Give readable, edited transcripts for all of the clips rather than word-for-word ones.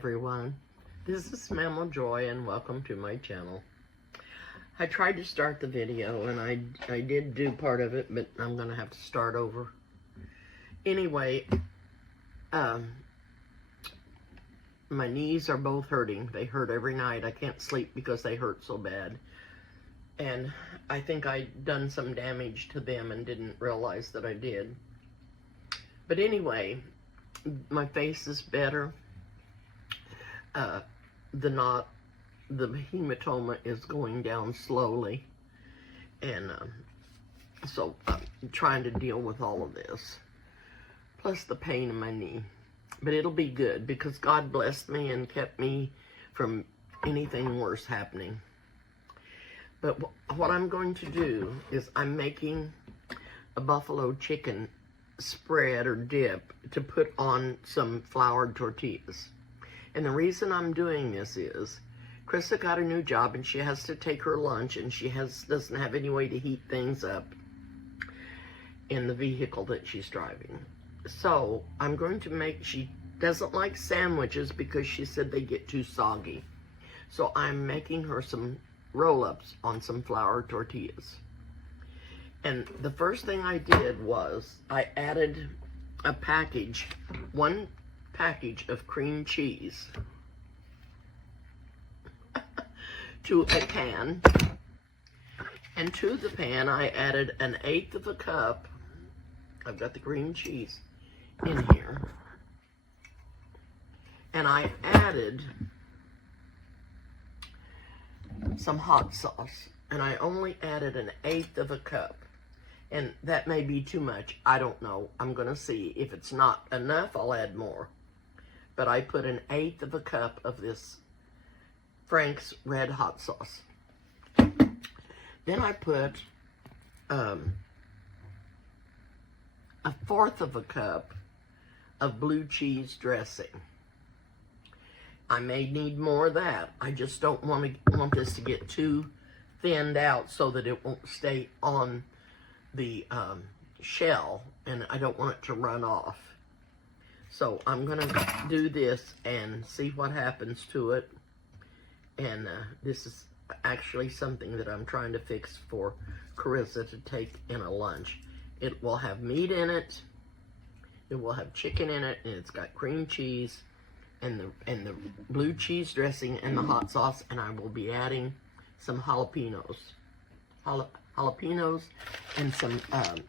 everyone, this is Mama Joy and welcome to my channel. I tried to start the video and I did do part of it, but I'm gonna have to start over. Anyway, my knees are both hurting. They hurt every night. I can't sleep because they hurt so bad. And I think I'd done some damage to them and didn't realize that I did. But anyway, my face is better. The hematoma is going down slowly, and so I'm trying to deal with all of this, plus the pain in my knee. But it'll be good because God blessed me and kept me from anything worse happening. But what I'm going to do is I'm making a buffalo chicken spread or dip to put on some floured tortillas. And the reason I'm doing this is Krista got a new job and she has to take her lunch, and she doesn't have any way to heat things up in the vehicle that she's driving. So I'm going to make, she doesn't like sandwiches because she said they get too soggy. So I'm making her some roll-ups on some flour tortillas. And the first thing I did was I added one package of cream cheese to a pan, and to the pan I added 1/8 of a cup. I've got the cream cheese in here, and I added some hot sauce, and I only added 1/8 of a cup. And that may be too much. I don't know. I'm going to see. If it's not enough, I'll add more. But I put 1/8 of a cup of this Frank's red hot sauce. Then I put 1/4 of a cup of blue cheese dressing. I may need more of that. I just don't want this to get too thinned out so that it won't stay on the shell, and I don't want it to run off. So I'm gonna do this and see what happens to it. And this is actually something that I'm trying to fix for Carissa to take in a lunch. It will have meat in it, it will have chicken in it, and it's got cream cheese and the blue cheese dressing and the hot sauce, and I will be adding some jalapenos and some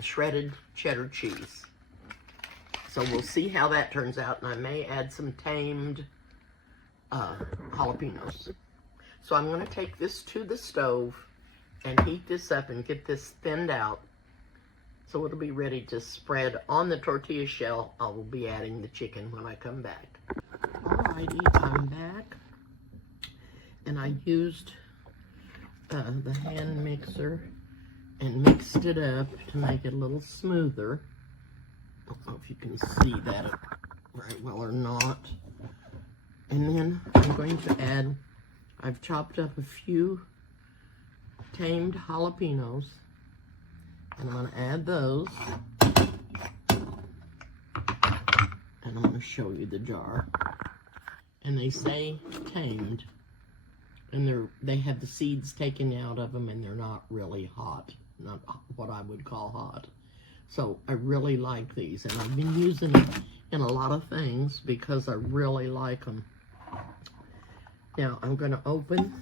shredded cheddar cheese. So we'll see how that turns out, and I may add some tamed jalapenos. So I'm going to take this to the stove and heat this up and get this thinned out so it'll be ready to spread on the tortilla shell. I will be adding the chicken when I come back. Alrighty, I'm back, and I used the hand mixer and mixed it up to make it a little smoother. I don't know if you can see that very well or not. And then I'm going to add, I've chopped up a few tamed jalapenos, and I'm going to add those. And I'm going to show you the jar. And they say tamed, and they have the seeds taken out of them, and they're not really hot, not what I would call hot. So I really like these, and I've been using them in a lot of things because I really like them. Now I'm going to open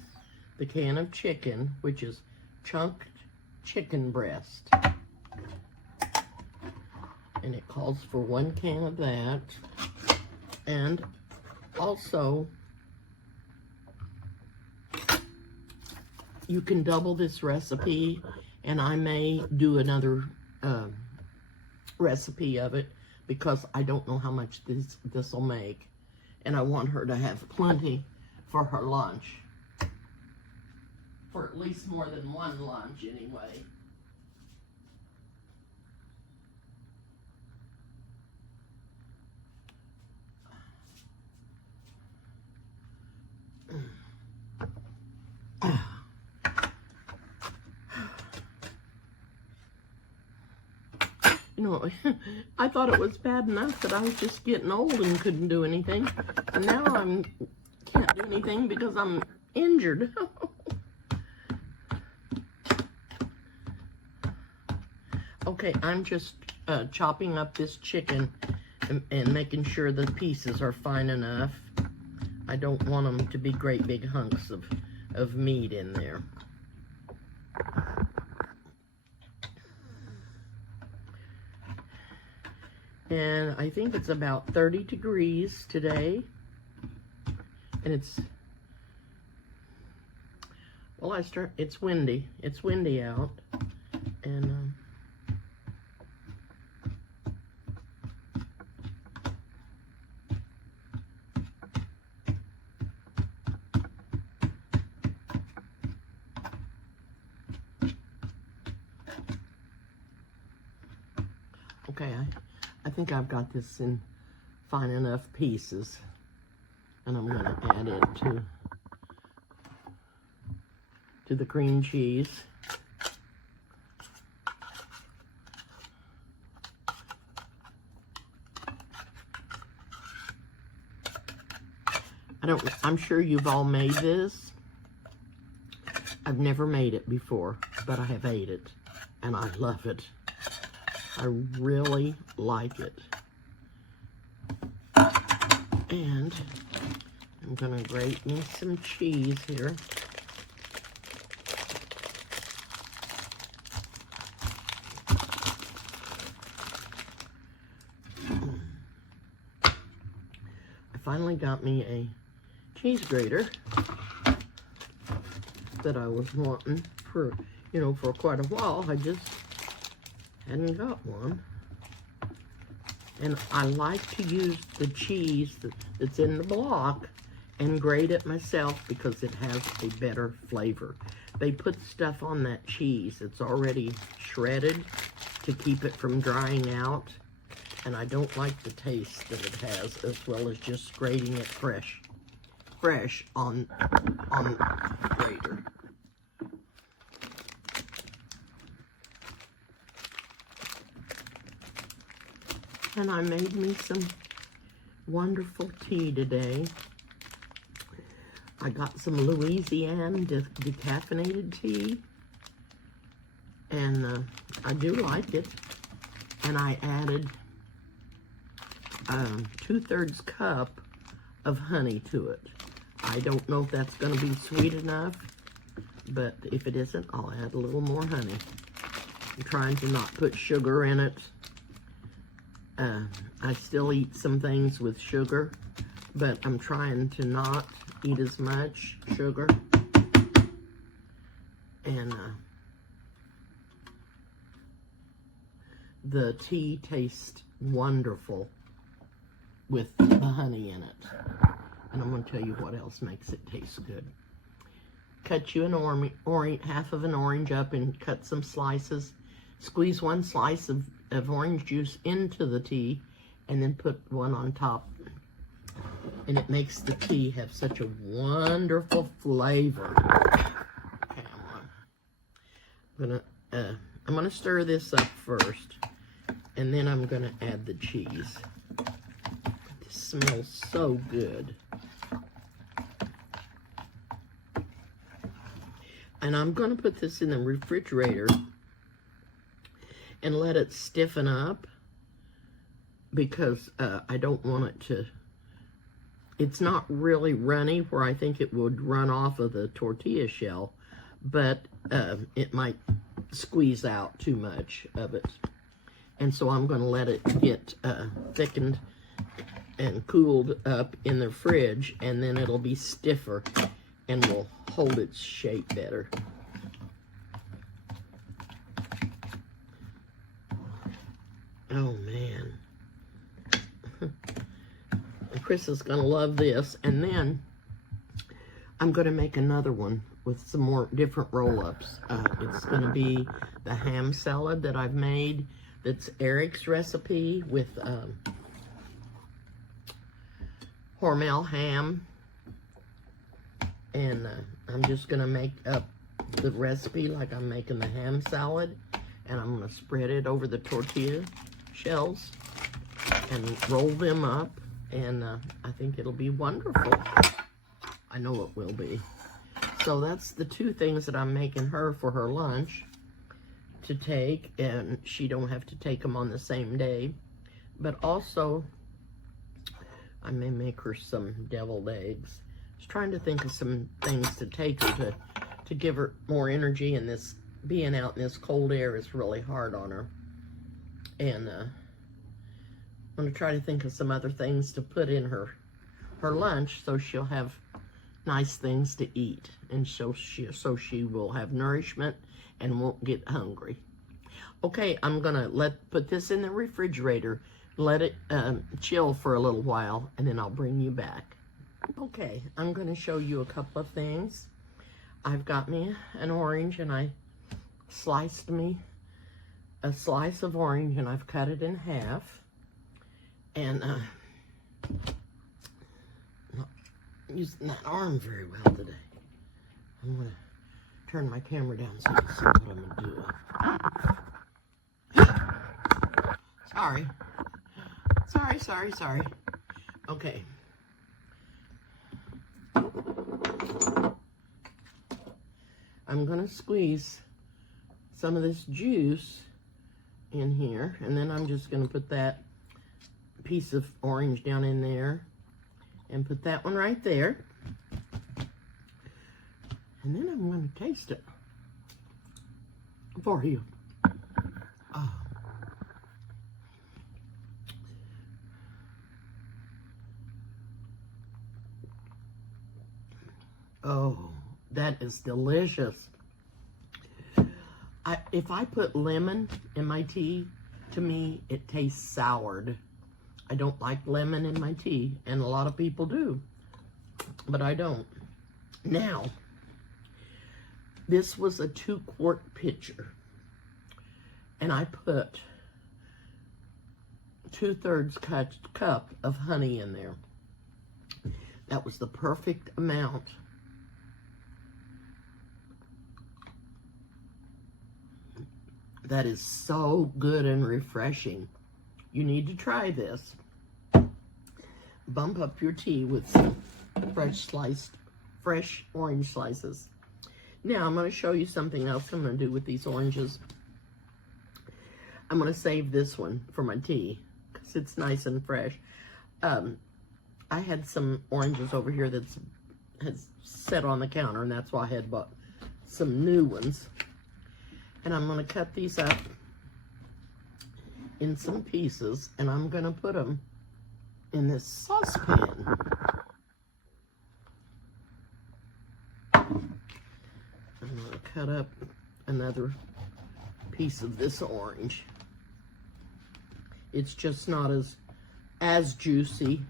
the can of chicken, which is chunked chicken breast, and it calls for 1 can of that. And also, you can double this recipe, and I may do another recipe of it because I don't know how much this will make, and I want her to have plenty for her lunch, for at least more than one lunch anyway. You know, I thought it was bad enough that I was just getting old and couldn't do anything. And now can't do anything because I'm injured. Okay, I'm just chopping up this chicken and making sure the pieces are fine enough. I don't want them to be great big hunks of meat in there. And I think it's about 30 degrees today. And it's, well, it's windy. It's windy out. And, okay, I think I've got this in fine enough pieces, and I'm going to add it to the cream cheese. I'm sure you've all made this. I've never made it before, but I have ate it, and I love it. I really like it. And I'm gonna grate me some cheese here. I finally got me a cheese grater that I was wanting for quite a while. I just hadn't got one. And I like to use the cheese that's in the block and grate it myself because it has a better flavor. They put stuff on that cheese that's already shredded to keep it from drying out, and I don't like the taste that it has, as well as just grating it fresh on the grater. And I made me some wonderful tea today. I got some Louisiana decaffeinated tea, and I do like it. And I added 2/3 cup of honey to it. I don't know if that's going to be sweet enough, but if it isn't, I'll add a little more honey. I'm trying to not put sugar in it. I still eat some things with sugar, but I'm trying to not eat as much sugar. And the tea tastes wonderful with the honey in it. And I'm going to tell you what else makes it taste good. Cut you half of an orange up and cut some slices. Squeeze one slice of orange juice into the tea, and then put one on top. And it makes the tea have such a wonderful flavor. Okay, I'm gonna stir this up first, and then I'm gonna add the cheese. This smells so good. And I'm gonna put this in the refrigerator and let it stiffen up, because I don't want it to, it's not really runny where I think it would run off of the tortilla shell, but it might squeeze out too much of it. And so I'm going to let it get thickened and cooled up in the fridge, and then it'll be stiffer and will hold its shape better. Oh, man. Chris is going to love this. And then I'm going to make another one with some more different roll-ups. It's going to be the ham salad that I've made. That's Eric's recipe with Hormel ham. And I'm just going to make up the recipe like I'm making the ham salad. And I'm going to spread it over the tortilla shells and roll them up. And I think it'll be wonderful. I know it will be. So that's the two things that I'm making her for her lunch to take. And she don't have to take them on the same day. But also, I may make her some deviled eggs. Just trying to think of some things to take her to give her more energy. And this being out in this cold air is really hard on her. And I'm going to try to think of some other things to put in her lunch so she'll have nice things to eat. And so she will have nourishment and won't get hungry. Okay, I'm going to put this in the refrigerator. Let it chill for a little while, and then I'll bring you back. Okay, I'm going to show you a couple of things. I've got me an orange, and I sliced me a slice of orange, and I've cut it in half. And not using that arm very well today. I'm going to turn my camera down so you can see what I'm going to do. Sorry. Sorry. Okay. I'm going to squeeze some of this juice in here, and then I'm just going to put that piece of orange down in there and put that one right there. And then I'm going to taste it for you. Oh, that is delicious. If I put lemon in my tea, to me, it tastes soured. I don't like lemon in my tea, and a lot of people do, but I don't. Now, this was a 2-quart pitcher, and I put 2/3 cup of honey in there. That was the perfect amount. That is so good and refreshing. You need to try this. Bump up your tea with some fresh orange slices. Now I'm going to show you something else I'm going to do with these oranges. I'm going to save this one for my tea because it's nice and fresh. I had some oranges over here that has set on the counter, and that's why I had bought some new ones. And I'm going to cut these up in some pieces, and I'm going to put them in this saucepan. I'm going to cut up another piece of this orange. It's just not as juicy,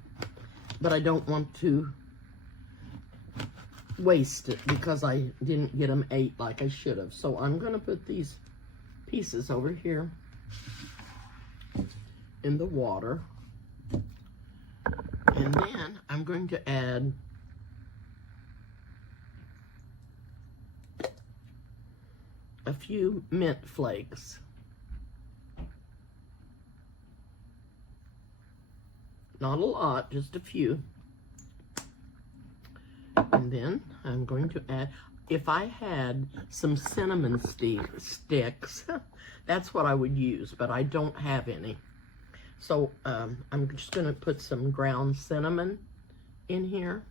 but I don't want to waste it because I didn't get them ate like I should have. So I'm going to put these pieces over here in the water, and then I'm going to add a few mint flakes. Not a lot, just a few. And then I'm going to add, if I had some cinnamon sticks, that's what I would use, but I don't have any. So I'm just going to put some ground cinnamon in here.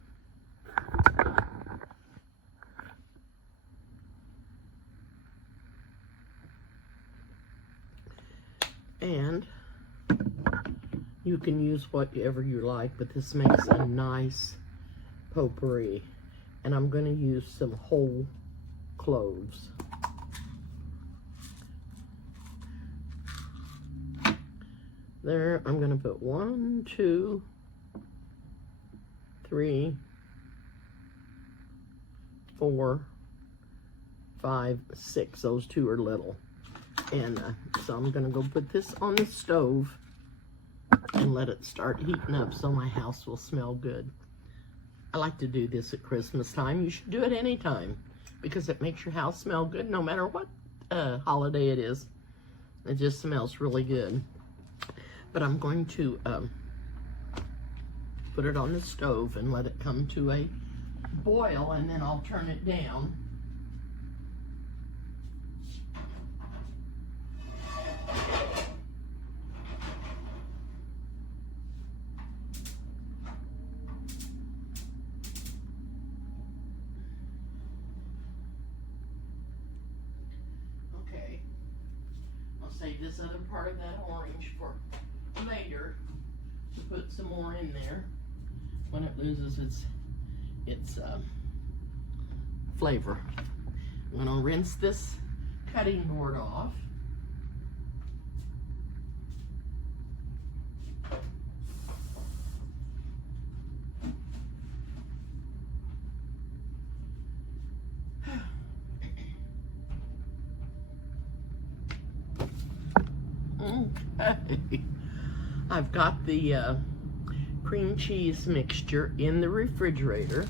And you can use whatever you like, but this makes a nice potpourri. And I'm going to use some whole cloves. There, I'm going to put 1, 2, 3, 4, 5, 6. Those 2 are little. And so I'm going to go put this on the stove and let it start heating up so my house will smell good. I like to do this at Christmas time. You should do it anytime because it makes your house smell good no matter what holiday it is. It just smells really good. But I'm going to put it on the stove and let it come to a boil, and then I'll turn it down. Okay, I'll save this other part of that orange for later to put some more in there when it loses its flavor. I'm gonna rinse this cutting board off. Okay. I've got the cream cheese mixture in the refrigerator.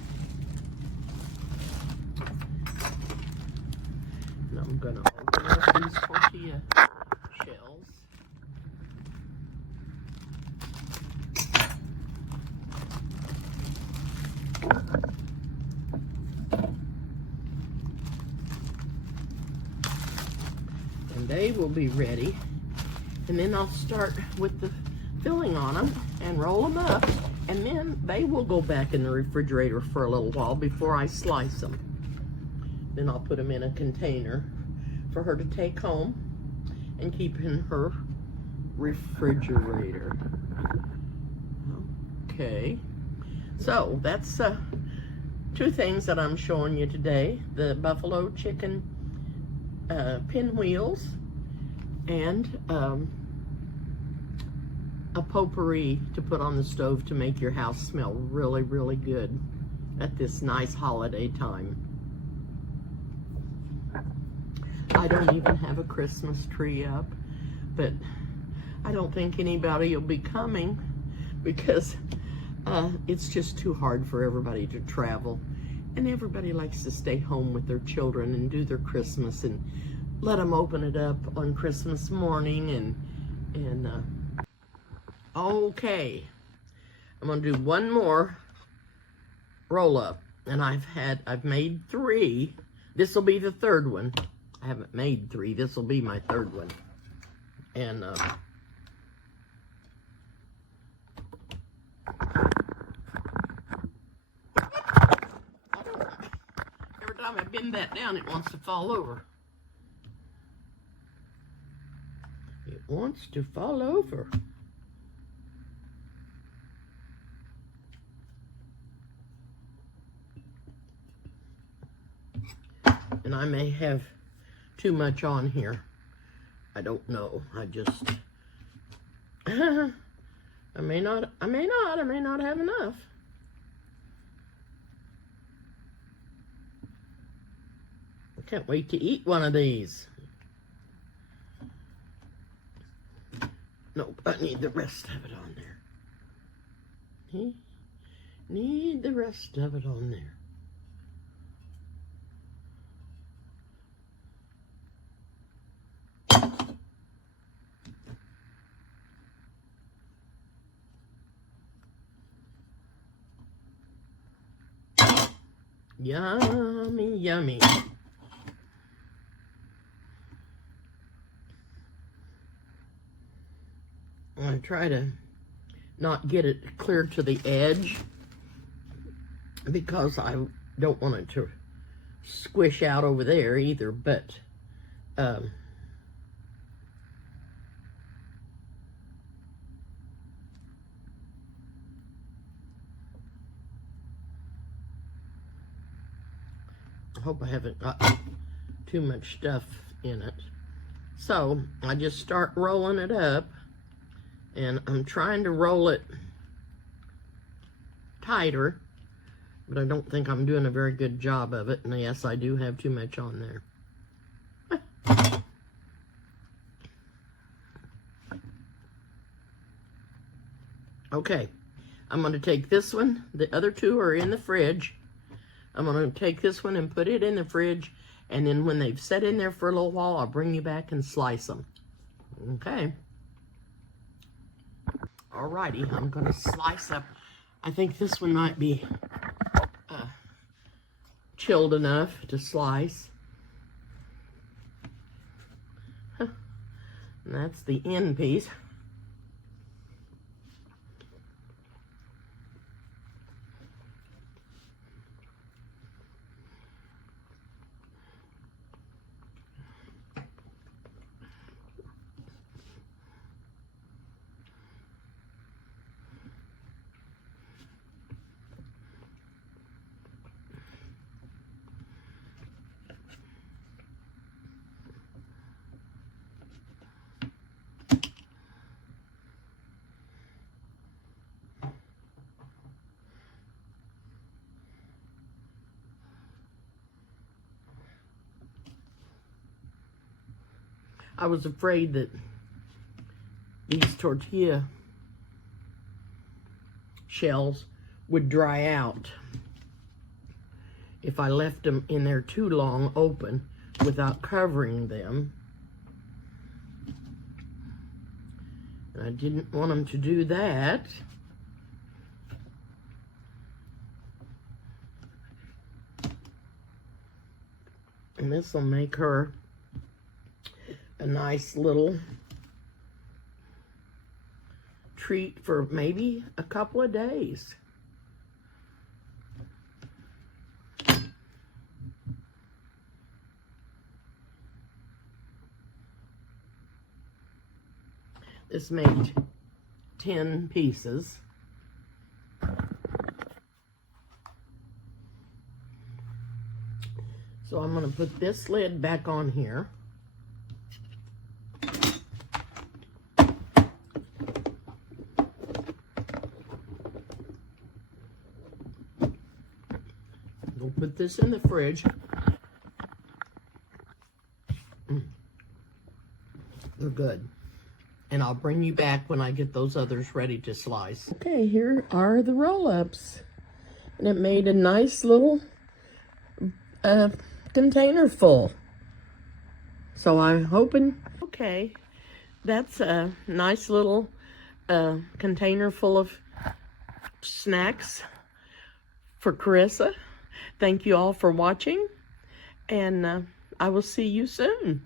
And I'm gonna open up these tortilla shells. And they will be ready. And then I'll start with the filling on them and roll them up, and then they will go back in the refrigerator for a little while before I slice them. Then I'll put them in a container for her to take home and keep in her refrigerator. Okay, so that's two things that I'm showing you today: the buffalo chicken pinwheels and a potpourri to put on the stove to make your house smell really, really good at this nice holiday time. I don't even have a Christmas tree up, but I don't think anybody will be coming because it's just too hard for everybody to travel, and everybody likes to stay home with their children and do their Christmas and let them open it up on Christmas morning. And okay, I'm gonna do one more roll up, and I've made 3. This will be the third one. I haven't made 3. This will be my third one. And every time I bend that down, it wants to fall over. It wants to fall over. And I may have too much on here. I don't know. I just I may not have enough. I can't wait to eat one of these. Nope, I need the rest of it on there. Need the rest of it on there. Yummy, yummy. I try to not get it clear to the edge because I don't want it to squish out over there either, but I hope I haven't got too much stuff in it. So I just start rolling it up, and I'm trying to roll it tighter, but I don't think I'm doing a very good job of it. And yes, I do have too much on there. Okay, I'm going to take this one. The other two are in the fridge. I'm going to take this one and put it in the fridge, and then when they've set in there for a little while, I'll bring you back and slice them. Okay. Alrighty, I'm gonna slice up. I think this one might be chilled enough to slice. And that's the end piece. I was afraid that these tortilla shells would dry out if I left them in there too long open without covering them. And I didn't want them to do that. And this will make her a nice little treat for maybe a couple of days. This made 10 pieces. So I'm going to put this lid back on here. We'll put this in the fridge. They're good. And I'll bring you back when I get those others ready to slice. Okay, here are the roll-ups. And it made a nice little container full. So I'm hoping, okay, that's a nice little container full of snacks for Carissa. Thank you all for watching, and I will see you soon.